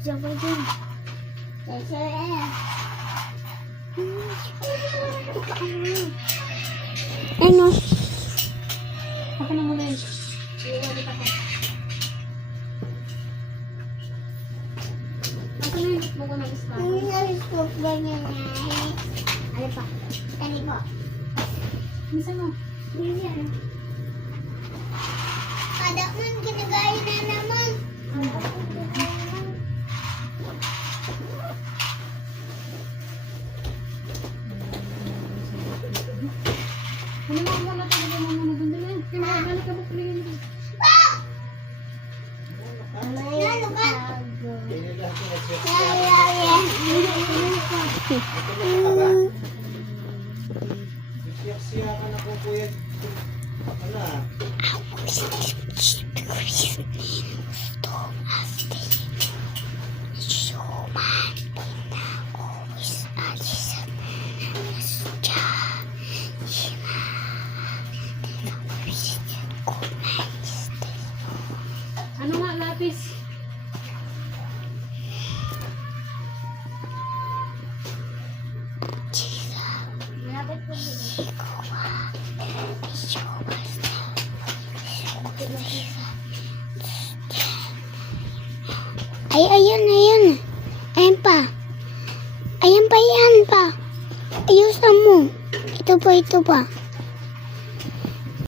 Diyan ka dyan. Ano? Ako na muna yun. Iwalit ako. Ako na yung mo ko ng ispan. Ano pa? Ano po? Misa mo? Kada man, ginagaya na naman. Ano mo muna talaga mo muna doon din? Balik ka bukling. Ano ka? Siya ka na po kuya. Ano? Ano nga, lapis? Malapit po dito. Ay, ayun. Ayan pa. Ayan pa. Ayusan mo. Ito pa.